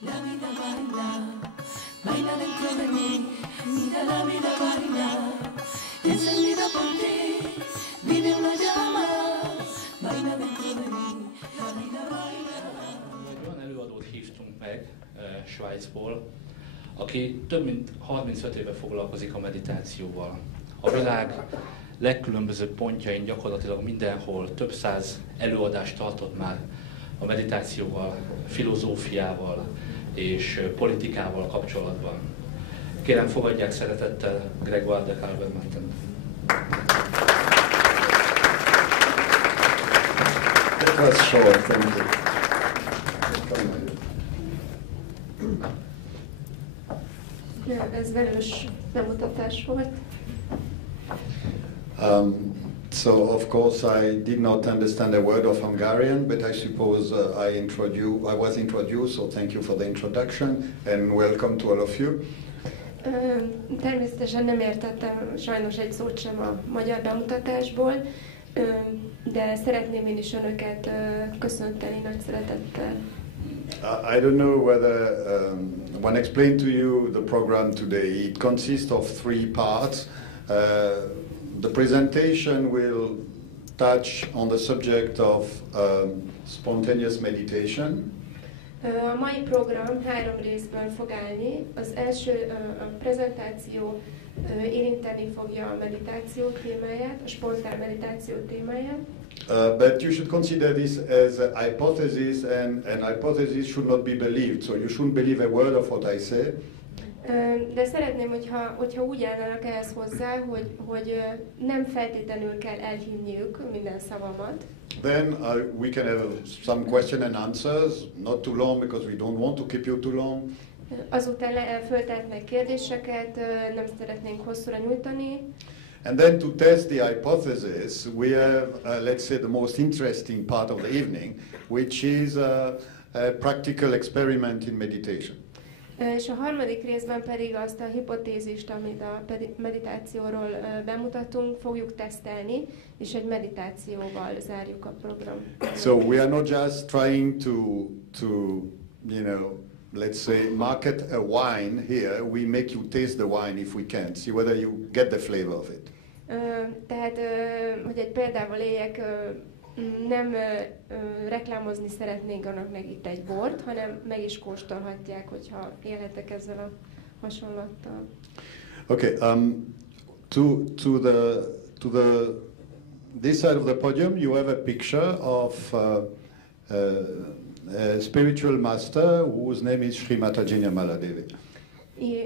La vida baila, baila dentro de mí. Mira la vida baila, encendida por ti. Vive una llama, baila dentro de mí. La vida baila. Egy olyan előadót hívtunk meg Svájcból, aki több mint 35 éve foglalkozik a meditációval. A világ legkülönbözőbb pontjain gyakorlatilag mindenhol több száz előadást tartott már a meditációval, filozófiával és politikával kapcsolatban. Kérem, fogadják szeretettel Grégoire de Calvet-Martin. That's short, thank you. Ez velős bemutatás volt. So of course I did not understand a word of Hungarian, but I suppose I was introduced, so thank you for the introduction and welcome to all of you. Természetesen nem értettem sajnos egy szót sem a magyar bemutatásból, de szeretném én is önöket köszönteni nagy szeretettel. I don't know whether one explained to you the program today. It consists of 3 parts. The presentation will touch on the subject of spontaneous meditation. A mai program 3 részből fog állni. Az első a prezentáció érinteni fogja a meditáció témáját, a spontán meditáció témáját. But you should consider this as a hypothesis, and an hypothesis should not be believed. So you shouldn't believe a word of what I say. De szeretném, hogyha úgy állnának ehhez hozzá, hogy nem feltétlenül kell elhinniük minden szavamat. Then we can have some question and answers, not too long because we don't want to keep you too long. Azután föltehetnek kérdéseket, nem szeretnénk hosszúra nyújtani. And then to test the hypothesis, we have, let's say, the most interesting part of the evening, which is a practical experiment in meditation. És a harmadik részben pedig azt a hipotézist, amit a meditációról bemutatunk, fogjuk tesztelni, és egy meditációval zárjuk a program. So we are not just trying to let's say, market a wine here. We make you taste the wine if we can. See whether you get the flavor of it. Tehát, hogy egy példával éljek, nem reklámozni szeretnénk önöknek itt egy bort, hanem meg is kóstolhatják, hogyha élhetek ezzel a hasonlattal. Okay, to this side of the podium, you have a picture of a spiritual master whose name is Srimataji Nirmala Devi.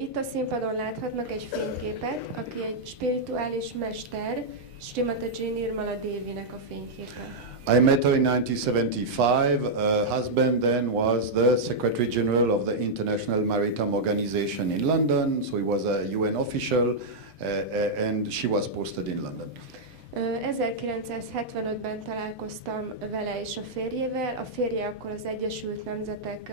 Itt a színpadon láthatnak egy fényképet, aki egy spirituális mester, Srimataji Nirmala Devinek a fényképe. I met her in 1975. Her husband then was the Secretary General of the International Maritime Organization in London, so he was a UN official, and she was posted in London. 1975-ben találkoztam vele és a férjével. A férje akkor az Egyesült Nemzetek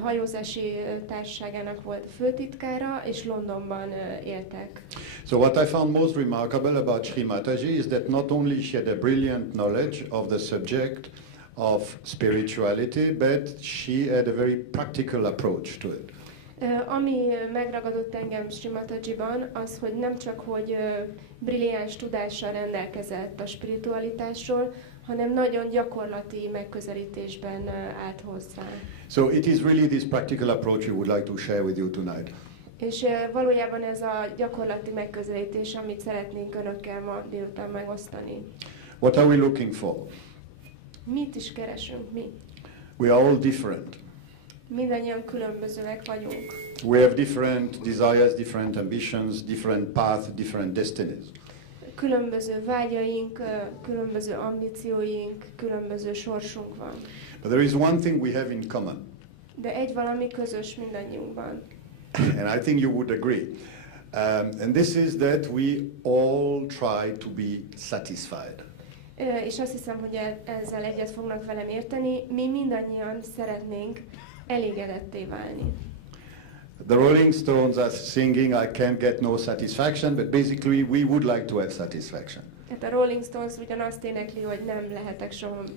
hajózási társaságának volt főtitkára, és Londonban éltek. So what I found most remarkable about Srimataji is that not only she had a brilliant knowledge of the subject of spirituality, but she had a very practical approach to it. Ami megragadott engem Srimatajiban, az, hogy nem csak hogy brilliáns tudással rendelkezett a spiritualitásról, hanem nagyon gyakorlati megközelítésben állt hozzá. So it is really this practical approach we would like to share with you tonight. És valójában ez a gyakorlati megközelítés, amit szeretnénk önökkel ma délután megosztani. What are we looking for? Mit is keresünk mi? We are all different. Mindannyian különbözőek vagyunk. We have different desires, different ambitions, different paths, different destinies. Különböző vágyaink, különböző ambícióink, különböző sorsunk van. But there is one thing we have in common. De egy valami közös mindannyiunkban. And I think you would agree. And this is that we all try to be satisfied. És azt hiszem, hogy ezzel egyet fognak velem érteni. Mi mindannyian szeretnénk elégedetté válni. The Rolling Stones are singing, I can't get no satisfaction, but basically we would like to have satisfaction. Tehát a Rolling Stones ugyanazt énekli, hogy nem lehetek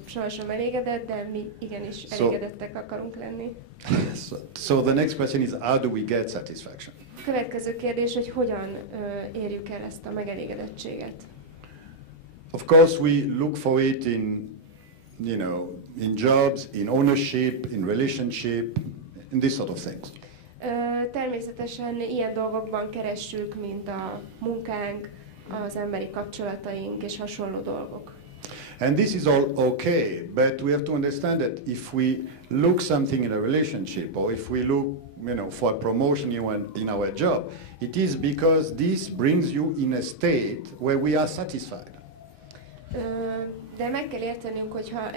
sohasem elégedett, de mi igenis elégedettek akarunk lenni. So the next question is, how do we get satisfaction? Következő kérdés, hogy hogyan érjük el ezt a megelégedettséget. Of course, we look for it in, in jobs, in ownership, in relationship, in this sort of things. Természetesen ilyen dolgokban keressük, mint a munkánk, az emberi kapcsolataink és hasonló dolgok. And this is all okay, but we have to understand that if we look something in a relationship, or if we look, for a promotion in our job, it is because this brings you in a state where we are satisfied. De meg kell értenünk, hogyha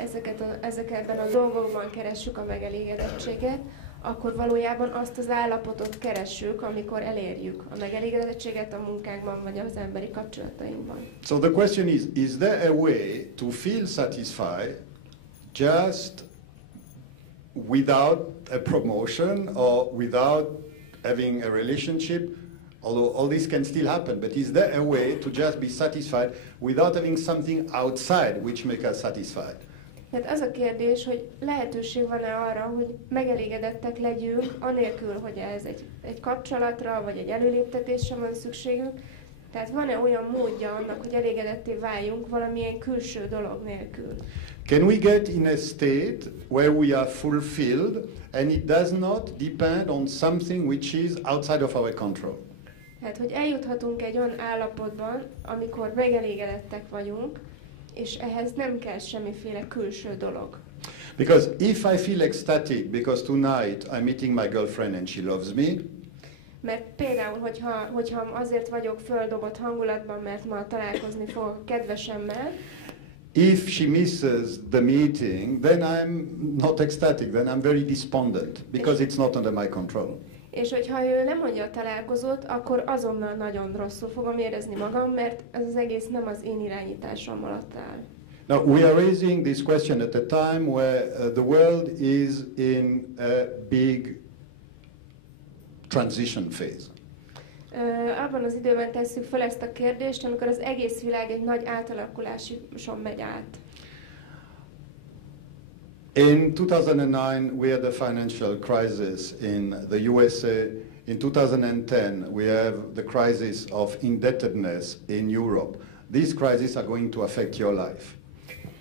ezekben a dolgokban keressük a megelégedettséget, akkor valójában azt az állapotot keressük, amikor elérjük a megelégedettséget a munkánkban vagy az emberi kapcsolatainkban. So the question is there a way to feel satisfied just without a promotion or without having a relationship? Although all this can still happen, but is there a way to just be satisfied without having something outside which makes us satisfied? Tehát az a kérdés, hogy lehetőség van-e arra, hogy megelégedettek legyünk, anélkül, hogy ez egy kapcsolatra vagy egy előléptetésre van szükségünk. Tehát van-e olyan módja annak, hogy elégedetté váljunk valamilyen külső dolog nélkül? Can we get in a state where we are fulfilled and it does not depend on something which is outside of our control? Tehát, hogy eljuthatunk egy olyan állapotban, amikor megelégedettek vagyunk, és ehhez nem kell semmiféle külső dolog. Because if I feel ecstatic because tonight I'm meeting my girlfriend and she loves me, mert például, hogyha azért vagyok földobott hangulatban, mert ma találkozni fogok a kedvesemmel, if she misses the meeting, then I'm not ecstatic, then I'm very despondent, because it's not under my control. És hogyha ő nem mondja a találkozót, akkor azonnal nagyon rosszul fogom érezni magam, mert ez az egész nem az én irányításom alatt áll. Now, we are raising this question at a time where the world is in a big transition phase. Abban az időben tesszük fel ezt a kérdést, amikor az egész világ egy nagy átalakuláson megy át. In 2009, we had a financial crisis in the USA. In 2010, we have the crisis of indebtedness in Europe. These crises are going to affect your life.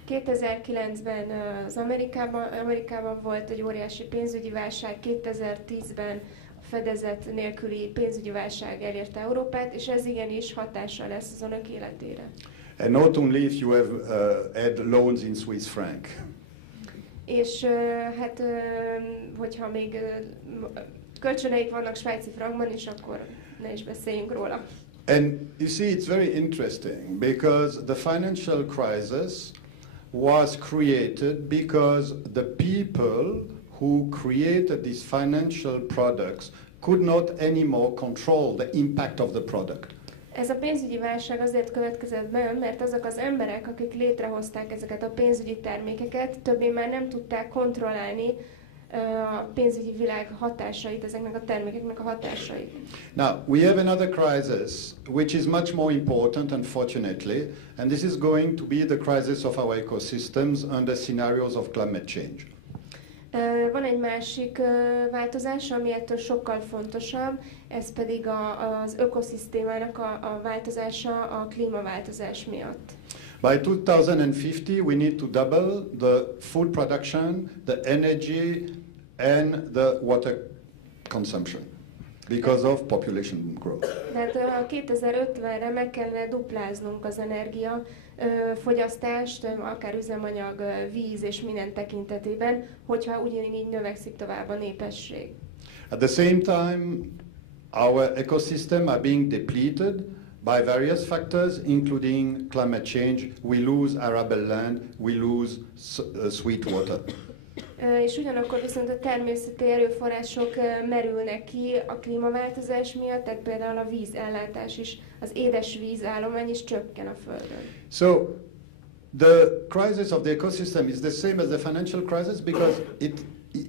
2009-ben az Amerikában volt egy óriási pénzügyi válság, 2010-ben a fedezet nélküli pénzügyi válság elérte Európát, és ez igenis hatással lesz az önök életére. And not only if you have had loans in Swiss franc. És hogyha még kölcsöneik vannak svájci frankban is, akkor ne is beszéljünk róla. And you see, it's very interesting because the financial crisis was created because the people who created these financial products could not anymore control the impact of the product. Ez a pénzügyi válság azért következett be, mert azok az emberek, akik létrehozták ezeket a pénzügyi termékeket, többé már nem tudták kontrollálni a pénzügyi világ hatásait, ezeknek a termékeknek a hatásait. Now, we have another crisis, which is much more important, unfortunately, and this is going to be the crisis of our ecosystems under scenarios of climate change. Van egy másik változás, ami ettől sokkal fontosabb, ez pedig az ökoszisztémának a változása a klímaváltozás miatt. By 2050, we need to double the food production, the energy, and the water consumption because of population growth. Tehát 2050-re meg kellene dupláznunk az energia fogyasztást, akár üzemanyag, víz és minden tekintetében, hogyha ugyanígy növekszik tovább a népesség. At the same time, our ecosystem are being depleted by various factors, including climate change. We lose arable land, we lose sweet water. És ugyanakkor viszont a természeti erőforrások merülnek ki a klímaváltozás miatt, tehát például a vízellátás is, az édes vízállomány is csökken a Földön. So, the crisis of the ecosystem is the same as the financial crisis because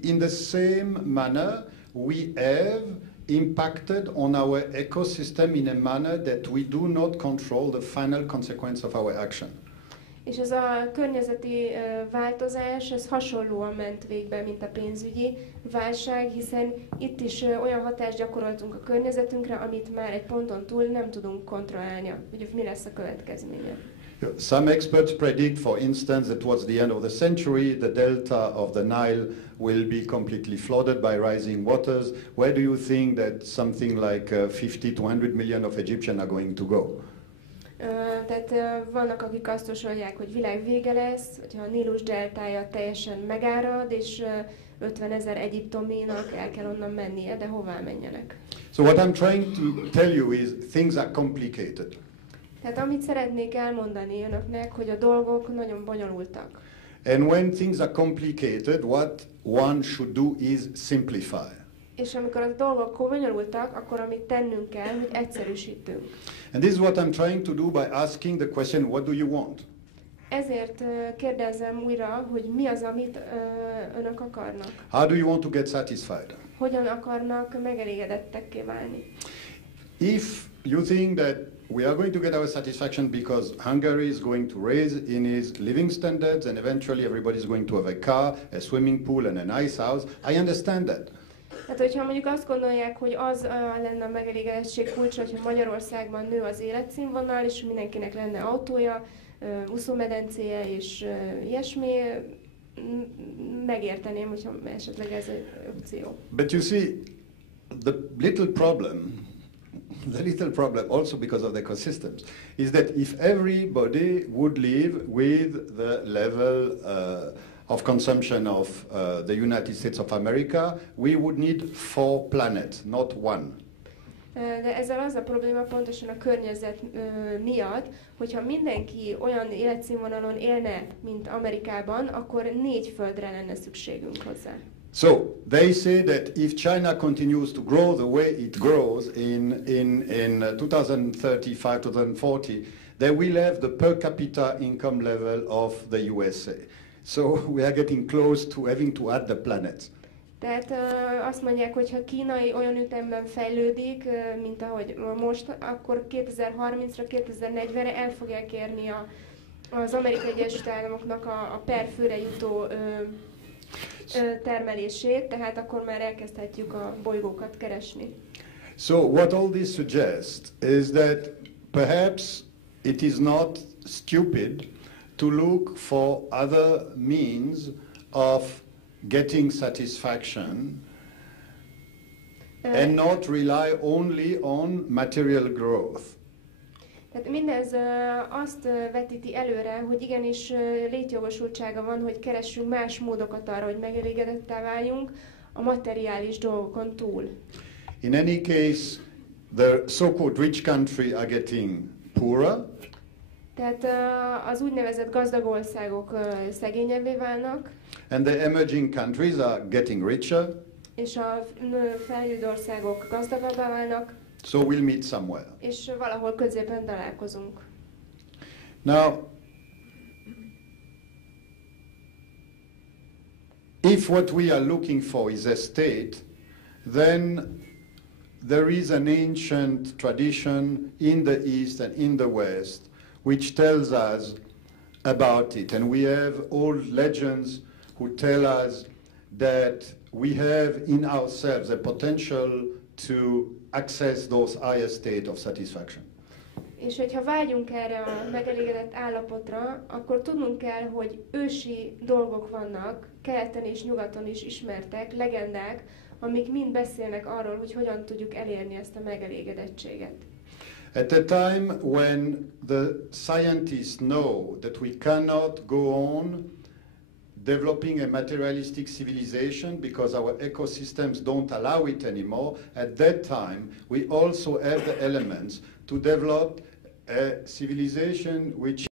in the same manner we have impacted on our ecosystem in a manner that we do not control the final consequence of our action. És ez a környezeti változás, ez hasonlóan ment végbe, mint a pénzügyi válság, hiszen itt is olyan hatást gyakoroltunk a környezetünkre, amit már egy ponton túl nem tudunk kontrollálni, hogy mi lesz a következménye. Some experts predict, for instance, that towards the end of the century, the delta of the Nile will be completely flooded by rising waters. Where do you think that something like 50 to 100 million of Egyptians are going to go? Tehát vannak, akik azt jósolják, hogy világ vége lesz, hogyha a Nílus deltája teljesen megárad, és 50 000 egyiptominak el kell onnan mennie, de hová menjenek? So what I'm trying to tell you is things are complicated. Tehát amit szeretnék elmondani önöknek, hogy a dolgok nagyon bonyolultak. And when things are complicated, what one should do is simplify. És amikor a dolgok bonyolultak, akkor amit tennünk kell, hogy egyszerűsítünk. And this is what I'm trying to do by asking the question, what do you want? Ezért kérdezem újra, hogy mi az, amit önök akarnak. How do you want to get satisfied? Hogyan akarnak megelégedettekké válni? If you think that we are going to get our satisfaction because Hungary is going to raise in its living standards and eventually everybody is going to have a car, a swimming pool and a nice house, I understand that. Hát, hogyha mondjuk azt gondolják, hogy az lenne a megelégedettség kulcsa, hogyha Magyarországban nő az életszínvonal, és mindenkinek lenne autója, úszómedencéje és ilyesmi, megérteném, hogyha esetleg ez egy opció. But you see, the little problem also because of the ecosystems, is that if everybody would live with the level of consumption of the United States of America, we would need 4 planets, not one. De ezzel az a probléma pontosan a környezet miatt, hogyha mindenki olyan életszínvonalon élne, mint Amerikában, akkor 4 földre lenne szükségünk hozzá. So they say that if China continues to grow the way it grows in 2035-2040, they will have the per capita income level of the USA. So we are getting close to having to add the planets. Tehát azt mondják, hogy ha Kínai olyan ütemben fejlődik, mint ahogy most, akkor 2030-ra, 2040-re el fogják érni az Amerikai Egyesült Államoknak a per főre jutó termelését, tehát akkor már elkezdhetjük a bolygókat keresni. So what all this suggests is that perhaps it is not stupid to look for other means of getting satisfaction and not rely only on material growth. Tehát mindez azt vetíti előre, hogy igenis létjogosultsága van, hogy keressünk más módokat arra, hogy megelégedettá váljunk a materiális dolgokon túl. In any case, the so-called rich countries are getting poorer. Tehát az úgynevezett gazdag országok szegényebbé válnak. And the emerging countries are getting richer. És a fejlődő országok gazdagabbá válnak. So we'll meet somewhere. És valahol középen találkozunk. Now, if what we are looking for is a state, then there is an ancient tradition in the East and in the West which tells us about it. And we have old legends who tell us that we have in ourselves a potential to access those higher state of satisfaction. És hogyha vágyunk erre a megelégedett állapotra, akkor tudnunk kell, hogy ősi dolgok vannak, keleten és nyugaton is ismertek, legendák, amik mind beszélnek arról, hogy hogyan tudjuk elérni ezt a megelégedettséget. At a time when the scientists know that we cannot go on developing a materialistic civilization because our ecosystems don't allow it anymore, at that time we also have the elements to develop a civilization which